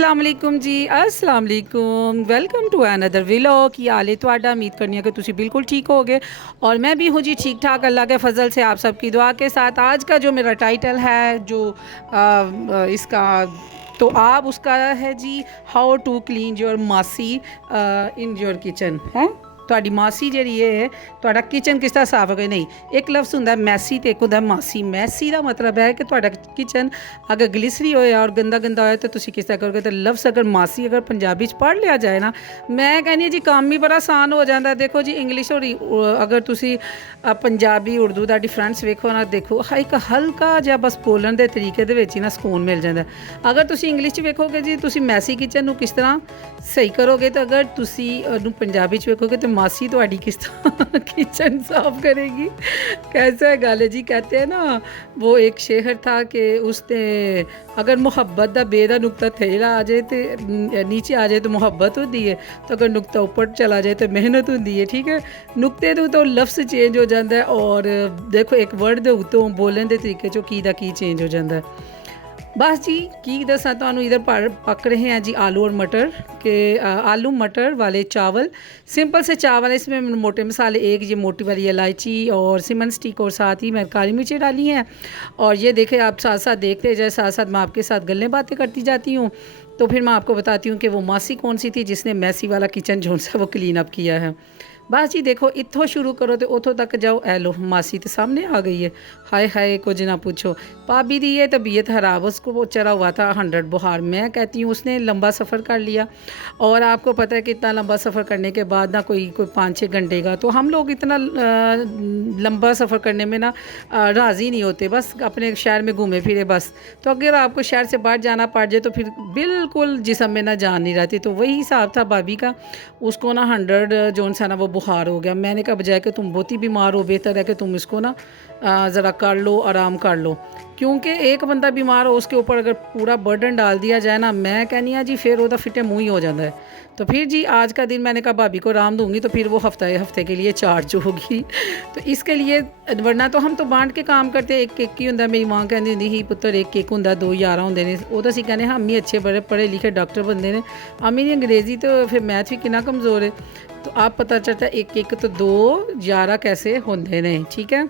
अस्सलाम वालेकुम जी, अस्सलाम वालेकुम। Welcome to another vlog. की हाल है तुहाडा? उम्मीद करनी है कि तुसी बिल्कुल ठीक होगे और मैं भी हूँ जी ठीक ठाक, अल्लाह के फजल से, आप सबकी दुआ के साथ। आज का जो मेरा टाइटल है जो इसका तो आप उसका है जी, हाउ टू क्लीन योर मासी इन योर किचन है। ਤੁਹਾਡੀ ਮਾਸੀ ਜਿਹੜੀ ਹੈ ਤੁਹਾਡਾ ਕਿਚਨ ਕਿਸ ਤਰ੍ਹਾਂ ਸਾਫ਼ ਹੋਵੇ। ਨਹੀਂ, ਇੱਕ ਲਫ਼ਜ਼ ਹੁੰਦਾ ਮੈਸੀ ਤੇ ਇੱਕ ਹੁੰਦਾ ਮਾਸੀ। ਮੈਸੀ ਦਾ ਮਤਲਬ ਹੈ ਕਿ ਤੁਹਾਡਾ ਕਿਚਨ ਅਗਰ ਗਲਿਸਰੀ ਹੋਏ ਔਰ ਗੰਦਾ ਗੰਦਾ ਹੋਏ ਤਾਂ ਤੁਸੀਂ ਕਿਸ ਤਰ੍ਹਾਂ ਕਰੋਗੇ। ਤਾਂ ਲਫ਼ਜ਼ ਅਗਰ ਮਾਸੀ ਅਗਰ ਪੰਜਾਬੀ 'ਚ ਪੜ੍ਹ ਲਿਆ ਜਾਏ ਨਾ, ਮੈਂ ਕਹਿੰਦੀ ਹਾਂ ਜੀ ਕੰਮ ਹੀ ਬੜਾ ਆਸਾਨ ਹੋ ਜਾਂਦਾ। ਦੇਖੋ ਜੀ ਇੰਗਲਿਸ਼ ਔਰ ਅਗਰ ਤੁਸੀਂ ਪੰਜਾਬੀ ਉਰਦੂ ਦਾ ਡਿਫਰੈਂਸ ਵੇਖੋ ਨਾ, ਦੇਖੋ ਇੱਕ ਹਲਕਾ ਜਿਹਾ ਬਸ ਬੋਲਣ ਦੇ ਤਰੀਕੇ ਦੇ ਵਿੱਚ ਹੀ ਨਾ ਸਕੂਨ ਮਿਲ ਜਾਂਦਾ। ਅਗਰ ਤੁਸੀਂ ਇੰਗਲਿਸ਼ 'ਚ ਵੇਖੋਗੇ ਜੀ ਤੁਸੀਂ ਮੈਸੀ ਕਿਚਨ ਨੂੰ ਕਿਸ ਤਰ੍ਹਾਂ ਸਹੀ ਕਰੋਗੇ, ਤਾਂ अगर तुसी ਉਹਨੂੰ ਪੰਜਾਬੀ 'ਚ ਵੇਖੋਗੇ तो मासी ਤੁਹਾਡੀ किस तरह किचन साफ करेगी। कैसा गल है जी। कहते हैं ना वो एक शेर था कि उसने अगर मुहब्बत का बे दा नुकता थेड़ा आ जाए तो नीचे आ जाए तो मुहब्बत होती है, तो अगर नुकता ऊपर चला जाए तो मेहनत होती है। ठीक है, नुकते तो लफ्ज़ चेंज हो जाता है और देखो एक वर्ड के उत्तों बोलने के तरीके चो की दा की चेंज हो जाता है। बस जी की दसा तुहानू इधर पक रहे हैं जी आलू और मटर के आलू मटर वाले चावल, सिंपल से चावल। इसमें मोटे मसाले एक ये मोटी वाली इलायची और सिमन स्टिक और साथ ही मैं काली मिर्चें डाली हैं। और ये देखें आप साथ साथ देखते जाए, साथ साथ मैं आपके साथ गल्ले बातें करती जाती हूँ। तो फिर मैं आपको बताती हूँ कि वो मासी कौन सी थी जिसने मैसी वाला किचन जो सा वो क्लीन अप किया है। बस जी देखो इत्थों शुरू करो तो उतों तक जाओ। ए लो मासी तो सामने आ गई है। हाय हाय कुछ ना पूछो, भाभी दी ये तबीयत ख़राब, उसको वो चढ़ा हुआ था 100 बुखार। मैं कहती हूँ उसने लंबा सफ़र कर लिया और आपको पता है कि इतना लंबा सफ़र करने के बाद ना कोई 5-6 घंटे का, तो हम लोग इतना लंबा सफ़र करने में ना राज़ी नहीं होते, बस अपने शहर में घूमे फिरे बस। तो अगर आपको शहर से बाहर जाना पड़ जाए तो फिर बिल्कुल जिस्म में ना जान नहीं रहती। तो वही हिसाब था भाभी का, उसको ना 100 जोन सा ना वो बुखार हो गया। मैंने कहा बजाय कि तुम बहुत ही बीमार हो, बेहतर है कि तुम इसको ना ज़रा कर लो, आराम कर लो। क्योंकि एक बंदा बीमार हो उसके ऊपर अगर पूरा बर्डन डाल दिया जाए ना, मैं कहनी हाँ जी फिर वह फिटे मुँह ही हो जाता है। तो फिर जी आज का दिन मैंने कहा भाभी को आराम दूंगी तो फिर वो हफ्ते के लिए चार्ज होगी। तो इसके लिए वरना तो हम तो बांट के काम करते, एक एक ही होंगे। मेरी माँ कहती होंगी ही पुत्र एक एक होंगे, 2 11 होंगे ने। वो तो असीं कहने हम ही अच्छे बड़े पढ़े लिखे डॉक्टर बनते हैं, अम्मी दी अंग्रेज़ी तो फिर मैथ भी कितना कमज़ोर है। तो आप पता चलता है एक एक तो 2 11 कैसे होंगे ने। ठीक है,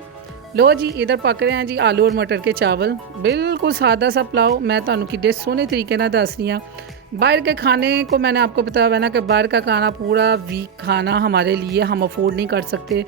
लो जी इधर पक रहे हैं जी आलू और मटर के चावल, बिल्कुल सादा सा पुलाव। मैं तुहानू किड्डे सोहने तरीके नाल दस रही हाँ। बाहर के खाने को मैंने आपको बताया हुआ ना कि बाहर का खाना पूरा वीक खाना हमारे लिए हम अफोर्ड नहीं कर सकते।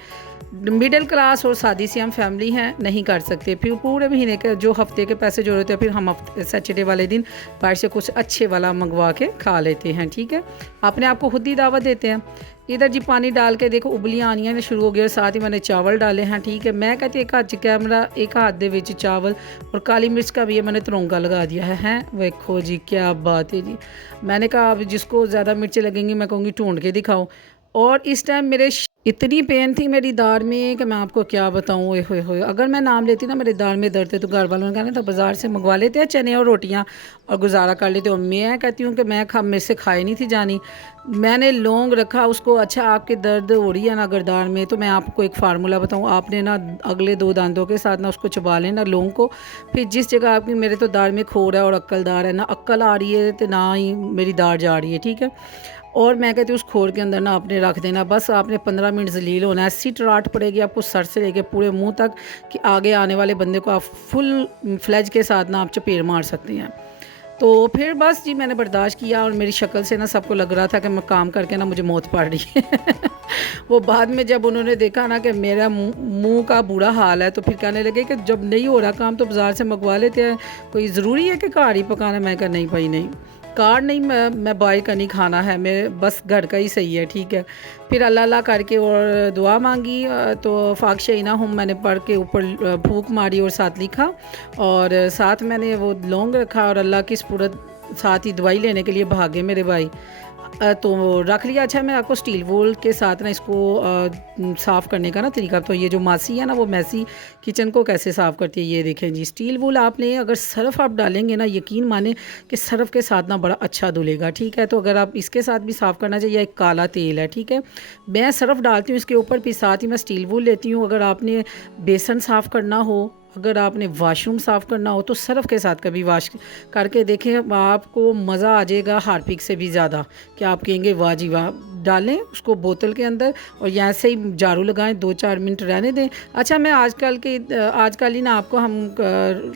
मिडिल क्लास और सादी सी हम फैमिली हैं, नहीं कर सकते। फिर पूरे महीने के जो हफ्ते के पैसे जो होते हैं फिर हम सैटरडे वाले दिन बाहर से कुछ अच्छे वाला मंगवा के खा लेते हैं। ठीक है, अपने आप को खुद ही दावत देते हैं। इधर जी पानी डाल के देखो उबलियाँ आनियाँ शुरू हो गई और साथ ही मैंने चावल डाले हैं। ठीक है, मैं कहती एक हाथ कैमरा एक हाथ दे विच चावल और काली मिर्च का भी मैंने तिरंगा लगा दिया है। देखो जी क्या बात है जी। मैंने कहा अब जिसको ज़्यादा मिर्चें लगेंगी मैं कहूँगी ढूंढ के दिखाओ। और इस टाइम मेरे इतनी पेन थी मेरी दाढ़ में कि मैं आपको क्या बताऊँ। ओए होए होए, अगर मैं नाम लेती ना मेरे दाढ़ में दर्द है तो घर वालों ने कहना तो बाज़ार से मंगवा लेते हैं चने और रोटियां और गुजारा कर लेते। और मैं कहती हूँ कि मैं मेरे से खाई नहीं थी जानी। मैंने लौंग रखा उसको। अच्छा आपके दर्द हो रही है ना अगर दाढ़ में, तो मैं आपको एक फार्मूला बताऊँ। आपने ना अगले 2 दांतों के साथ ना उसको चबा लेना लौंग को। फिर जिस जगह आपकी मेरे तो दाढ़ में खोर है और अक्लदार है ना, अक्ल आ रही है तो ना ही मेरी दाढ़ जा रही है। ठीक है, और मैं कहती हूँ उस खोर के अंदर ना आपने रख देना। बस आपने 15 मिनट जलील होना है। ऐसी टराट पड़ेगी आपको सर से लेके पूरे मुंह तक कि आगे आने वाले बंदे को आप फुल फ्लैज के साथ ना आप चपेट मार सकते हैं। तो फिर बस जी मैंने बर्दाश्त किया और मेरी शक्ल से ना सबको लग रहा था कि मैं काम करके ना मुझे मौत पड़ रही है। वो बाद में जब उन्होंने देखा ना कि मेरा मुंह का बुरा हाल है तो फिर कहने लगे कि जब नहीं हो रहा काम तो बाज़ार से मंगवा लेते हैं, कोई ज़रूरी है कि घर ही पकाना। मैं कहा नहीं भाई नहीं, कार नहीं, मैं बाहर का नहीं खाना है, मेरे बस घर का ही सही है। ठीक है, फिर अल्लाह अल्लाह करके और दुआ मांगी तो फाकशईना हम मैंने पढ़ के ऊपर फूंक मारी और साथ लिखा और साथ मैंने वो लौंग रखा और अल्लाह की स्पुरद साथ ही दवाई लेने के लिए भागे मेरे भाई। तो रख लिया। अच्छा मैं आपको स्टील वोल के साथ ना इसको साफ़ करने का ना तरीका, तो ये जो मासी है ना वो मैसी किचन को कैसे साफ़ करती है ये देखें जी। स्टील वोल आपने अगर सर्फ़ आप डालेंगे ना, यकीन माने कि सर्फ़ के साथ ना बड़ा अच्छा धुलेगा। ठीक है, तो अगर आप इसके साथ भी साफ़ करना चाहिए, एक काला तेल है। ठीक है, मैं सर्फ़ डालती हूँ इसके ऊपर, फिर साथ ही मैं स्टील वोल लेती हूँ। अगर आपने बेसन साफ़ करना हो अगर आपने वाशरूम साफ़ करना हो तो सर्फ़ के साथ कभी वॉश करके देखें, आपको मज़ा आ जाएगा हार्पिक से भी ज़्यादा, कि आप कहेंगे वाह जी वाह। डालें उसको बोतल के अंदर और यहाँ से ही झाड़ू लगाएं, 2-4 मिनट रहने दें। अच्छा, मैं आजकल ही ना आपको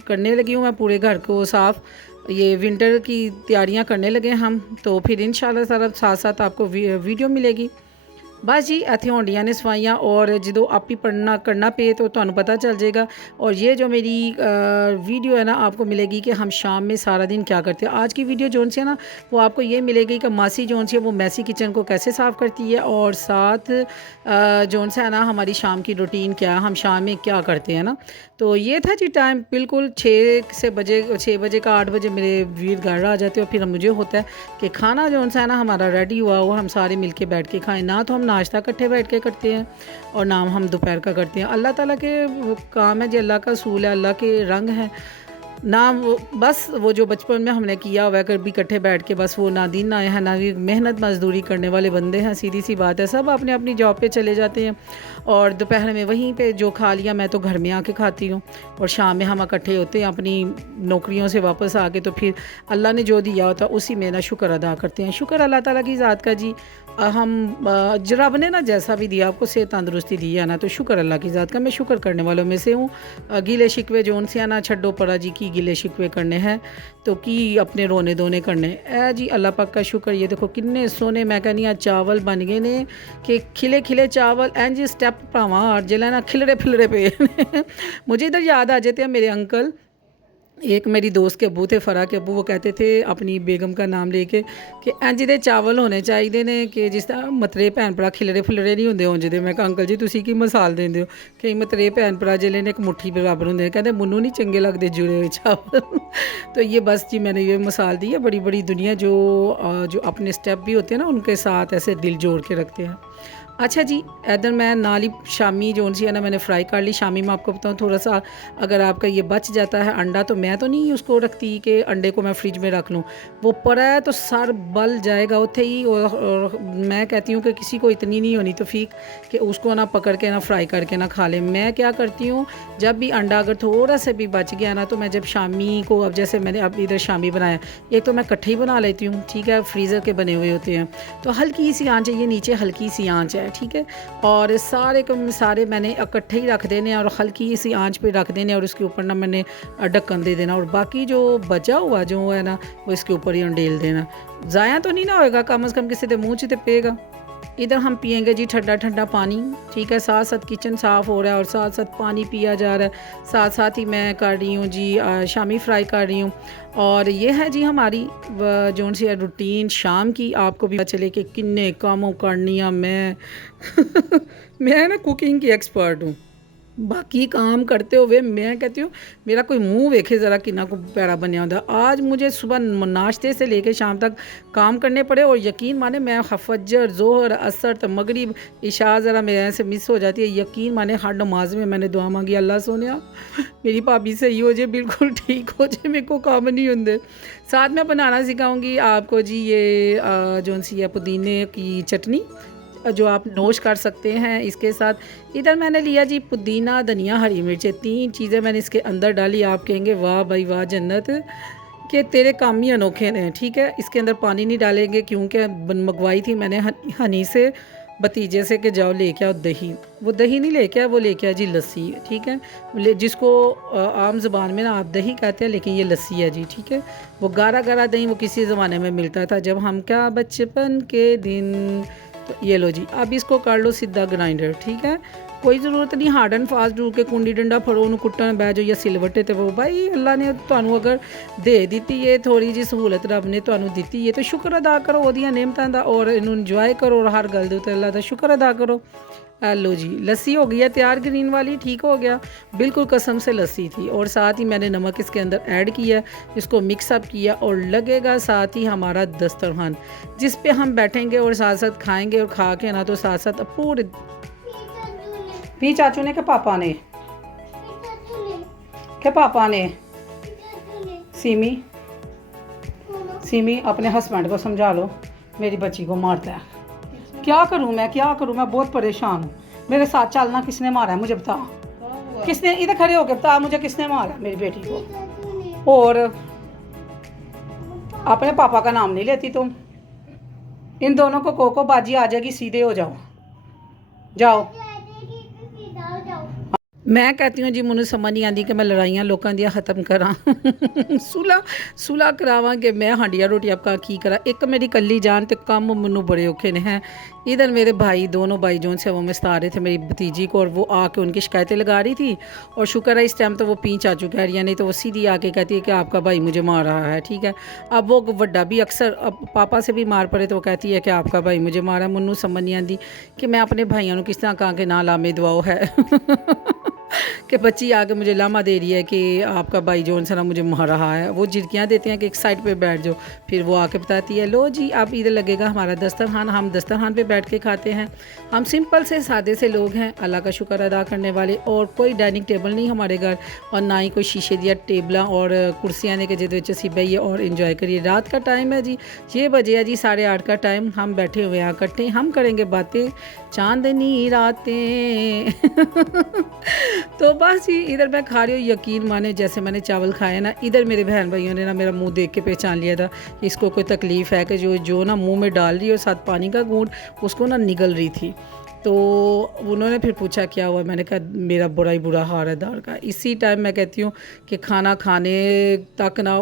करने लगी हूँ मैं पूरे घर को साफ़। ये विंटर की तैयारियां करने लगे हम, तो फिर इंशाल्लाह सारा साथ साथ आपको वीडियो मिलेगी। बस जी इत्थे होंडियां ने सफाइयाँ, और जो आप ही पढ़ना करना पे तो तुहानू पता चल जाएगा। और ये जो मेरी वीडियो है ना, आपको मिलेगी कि हम शाम में सारा दिन क्या करते हैं। आज की वीडियो जोन सी है ना, वो आपको ये मिलेगी कि मासी जोन सी है वो मैसी किचन को कैसे साफ़ करती है, और साथ जोन सा है ना हमारी शाम की रूटीन क्या है, हम शाम में क्या करते हैं ना। तो ये था जी टाइम बिल्कुल 6 बजे का 8 बजे मेरे वीर घर आ जाते हो। फिर मुझे होता है कि खाना जो सा है ना हमारा रेडी हुआ वो हम सारे मिल के बैठ के खाएं। ना तो हम नाश्ता इकट्ठे बैठ के करते हैं और ना हम दोपहर का करते हैं। अल्लाह ताला के काम है जी, अल्लाह का असूल है, अल्लाह के रंग हैं ना। बस वो जो बचपन में हमने किया हुआ है कभी इकट्ठे बैठ के, बस वो ना दिन आए हैं ना भी मेहनत मजदूरी करने वाले बंदे हैं। सीधी सी बात है, सब अपने अपनी जॉब पे चले जाते हैं और दोपहर में वहीं पे जो खा लिया मैं तो घर में आके खाती हूँ, और शाम में हम इकट्ठे होते हैं अपनी नौकरियों से वापस आके। तो फिर अल्लाह ने जो दिया होता उसी में ना शुक्र अदा करते हैं। शुक्र अल्लाह ताला की ज़ात का जी। हम रब ने ना जैसा भी दिया आपको, सेहत तंदुरुस्ती दी है ना, तो शुक्र अल्लाह की ज़ात का। मैं शुक्र करने वालों में से हूँ। गिले शिकवे जोन से ना छड्डो पड़ा जी, की गिले शिकवे करने हैं तो की अपने रोने धोने करने है जी। अल्लाह पाक का शुक्र। ये देखो किन्ने सोने मैं कहनी चावल बन गए ने, कि खिले खिले चावल एंड जी स्टेप पावा और जिले ना खिलरे फिलरे पे मुझे इधर याद आ जाते हैं मेरे अंकल। एक मेरी दोस्त के अबू थे, फ़रा के अबू, वो कहते थे अपनी बेगम का नाम लेके कि इंज दे चावल होने चाहिए ने कि जिस तरह मतरे भैन भरा खिलरे फिलरे नहीं होंगे उंज दे। मैं कहा अंकल जी तुसी की मिसाल देंदे हो कि मतरे भैन भरा जिले ने एक मुट्ठी बराबर होंगे, कहते मैनू नहीं चंगे लगते जुड़े हुए चावल तो ये बस जी मैंने ये मिसाल दी है। बड़ी बड़ी दुनिया जो अपने स्टेप भी होते हैं ना उनके साथ ऐसे दिल जोड़ के रखते हैं। अच्छा जी, इधर मैं नाली शामी जो सी है ना मैंने फ्राई कर ली। शामी मैं आपको बताऊँ थोड़ा सा, अगर आपका ये बच जाता है अंडा तो मैं तो नहीं उसको रखती कि अंडे को मैं फ्रिज में रख लूँ, वो पड़ा है तो सर बल जाएगा उथे ही। और मैं कहती हूँ कि किसी को इतनी नहीं होनी तौफीक कि उसको ना पकड़ के ना फ्राई करके ना खा ले। मैं क्या करती हूँ, जब भी अंडा अगर थोड़ा सा भी बच गया ना, तो मैं जब शामी को, अब जैसे मैंने अब इधर शामी बनाया, एक तो मैं इकट्ठे ही बना लेती हूँ, ठीक है, फ्रीज़र के बने हुए होते हैं तो हल्की सी आँच है, ये नीचे हल्की सी आँच है, ठीक है। और सारे मैंने इकट्ठे ही रख देने और हल्की सी आंच पे रख देने, और उसके ऊपर ना मैंने ढक्कन दे देना, और बाकी जो बचा हुआ जो है ना वो इसके ऊपर ही अंडेल देना। ज़ाया तो नहीं ना होएगा, कम से कम किसी के मुँह तो पेगा। इधर हम पियेंगे जी ठंडा ठंडा पानी, ठीक है। साथ साथ किचन साफ़ हो रहा है और साथ साथ पानी पिया जा रहा है। साथ साथ ही मैं कर रही हूँ जी शामी फ्राई कर रही हूँ। और ये है जी हमारी जो सी रूटीन शाम की। आपको भी पता चले कि किन्ने कामों करनी है मैं मैं ना कुकिंग की एक्सपर्ट हूँ। बाकी काम करते हुए मैं कहती हूँ मेरा कोई मुंह वेखे ज़रा कितना को पैरा बनया होता। आज मुझे सुबह नाश्ते से लेके शाम तक काम करने पड़े, और यकीन माने मैं फजर जोहर असर तो मगरिब इशा ज़रा मेरे ऐसे मिस हो जाती है। यकीन माने हर नमाज में मैंने दुआ मांगी, अल्लाह सोनिया मेरी भाभी सही हो जाए, बिल्कुल ठीक हो जाए, मेरे को काम नहीं होंगे। साथ में बनाना सिखाऊँगी आपको जी ये जो सी है पुदीने की चटनी, जो आप नोश कर सकते हैं इसके साथ। इधर मैंने लिया जी पुदीना, धनिया, हरी मिर्चें, 3 चीज़ें मैंने इसके अंदर डाली। आप कहेंगे वाह भाई वाह जन्नत, कि तेरे काम ही अनोखे हैं, ठीक है। इसके अंदर पानी नहीं डालेंगे क्योंकि मंगवाई थी मैंने हनी से, भतीजे से, कि जाओ लेके आओ दही। वो दही नहीं लेके आया, वो लेके आया जी लस्सी, ठीक है, जिसको आम ज़बान में ना आप दही कहते हैं, लेकिन ये लस्सी है जी, ठीक है। वो गारा गारा दही वो किसी ज़माने में मिलता था जब हम क्या बचपन के दिन। तो ये लो जी, अब इसको कर लो सीधा ग्राइंडर, ठीक है। कोई ज़रूरत नहीं हार्ड एंड फास्ट डू के कुंडी डंडा फड़ो उन्होंने कुट्टन बह जाओ या सिलवटे ते वो। भाई अल्लाह ने तुहानू अगर दे दी है थोड़ी जी सहूलत, रब ने तुहानू दी है तो शुक्र अदा करो ओदियां नेमतां दा, और इनू इंजॉय करो, और हर गल दे उत्ते अल्लाह दा शुक्र अदा करो। लो जी लस्सी हो गई है तैयार, ग्रीन वाली, ठीक हो गया, बिल्कुल कसम से लस्सी थी। और साथ ही मैंने नमक इसके अंदर ऐड किया, इसको मिक्सअप किया, और लगेगा साथ ही हमारा दस्तरखान जिस पे हम बैठेंगे और साथ साथ खाएंगे, और खा के ना तो साथ साथ पूरे भी चाचू ने के पापा ने सीमी अपने हस्बैंड को समझा लो, मेरी बच्ची को मारता है। क्या करूं मैं बहुत परेशान हूँ। मेरे साथ चलना किसने मारा है मुझे बता। किसने इधर खड़े होके बता मुझे किसने मारा मेरी बेटी को। और अपने पापा का नाम नहीं लेती तुम। इन दोनों को कोको बाजी आ जाएगी, सीधे हो जाओ जाओ। मैं कहती हूँ जी मैनू समझ नहीं आती कि मैं लड़ाइयाँ लोगों दी ख़त्म करा सुलह सुलह करावा कि मैं हांडिया रोटी आपका की करा। एक मेरी कली जान तो कम मैनू बड़े औखे ने हैं। इधर मेरे भाई दोनों भाई जो से वो में सता रहे थे मेरी भतीजी को, और वो आके उनकी शिकायतें लगा रही थी। और शुक्र है इस टाइम तो वो पींच आ चुका है, या नहीं तो वो सीधी आके कहती है कि आपका भाई मुझे मार रहा है। ठीक है, अब वो वड्डा भी अक्सर अब पापा से भी मार पड़े तो वो कहती है कि आपका भाई मुझे मारा। मैनू समझ नहीं आती कि मैं अपने भाइयों को किस तरह कहा कि ना लामे दुआओ है कि बच्ची आके मुझे लामा दे रही है कि आपका भाई जोन सा ना मुझे मार रहा है। वो झिड़कियाँ देते हैं कि एक साइड पे बैठ जाओ, फिर वो आके बताती है लो जी आप इधर लगेगा हमारा दस्तरखान, हम दस्तरखान पे बैठ के खाते हैं। हम सिंपल से सादे से लोग हैं, अल्लाह का शुक्र अदा करने वाले। और कोई डाइनिंग टेबल नहीं हमारे घर, और ना ही कोई शीशे दिया टेबल और कुर्सियाँ ने कि जिद असी बहिए और इंजॉय करिए। रात का टाइम है जी, 6 बजे है जी, 8:30 का टाइम। हम बैठे हुए हैं इकट्ठे, हम करेंगे बातें चांदनी रातें तो बस जी इधर मैं खा रही हूँ। यकीन माने जैसे मैंने चावल खाए ना, इधर मेरे बहन भाइयों ने ना मेरा मुंह देख के पहचान लिया था कि इसको कोई तकलीफ़ है, कि जो जो ना मुंह में डाल रही है और साथ पानी का घूंट उसको ना निगल रही थी। तो उन्होंने फिर पूछा क्या हुआ, मैंने कहा मेरा बुरा ही बुरा हाल है दाल का। इसी टाइम मैं कहती हूँ कि खाना खाने तक ना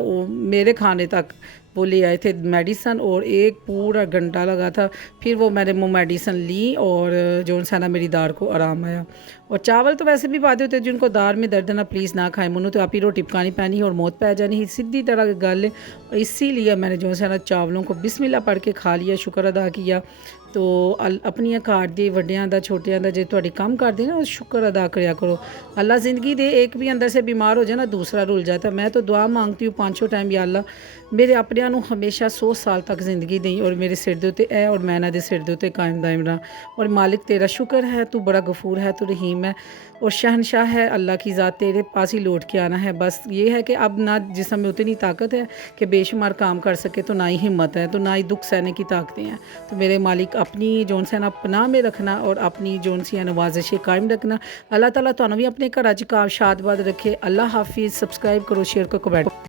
मेरे खाने तक वो ले आए थे मेडिसन, और एक पूरा घंटा लगा था। फिर वो मैंने वो मेडिसन ली और जो सा ना मेरी दार को आराम आया। और चावल तो वैसे भी वादे होते हैं जिनको दार में दर्द ना प्लीज़ ना खाएं, मुनू तो आप ही रोटी पकानी पैनी और मौत पै जानी ही, सीधी तरह की गल है। और इसीलिए मैंने जो सा ना चावलों को बिस्मिल्लाह पढ़ के खा लिया, शुक्र अदा किया। तो अपनी घर दे वड्डियां दा छोटियां दा जे तुहाडी काम करदे ना, शुक्र अदा करया करो। अल्लाह ज़िंदगी दे, एक भी अंदर से बीमार हो जाए ना दूसरा रुल जाता। मैं तो दुआ मांगती हूँ 5 टाइम, या अल्लाह मेरे अपनियां नूं हमेशा 100 साल तक ज़िंदगी दें और मेरे सिर दे उत्ते है और मैं इन्हां दे सिर दे उत्ते कायम दायम रहां। और मालिक तेरा शुक्र है, तू बड़ा गफूर है, तू रहीम है और शहनशाह है। अल्लाह की ज़ात तेरे पास ही लौट के आना है। बस ये है कि अब ना जिस्म में उतनी ताकत है कि बेशुमार काम कर सके, तो ना ही हिम्मत है, तो ना ही दुख सहने की ताकतें हैं। तो मेरे मालिक अपनी जोन से ना पनाह में रखना और अपनी जोन सी नवाजिशें कायम रखना। अल्लाह ताला तुहानू भी अपने घर च काब शादबाद रखे। अल्लाह हाफिज़। सब्सक्राइब करो, शेयर करो, कमेंट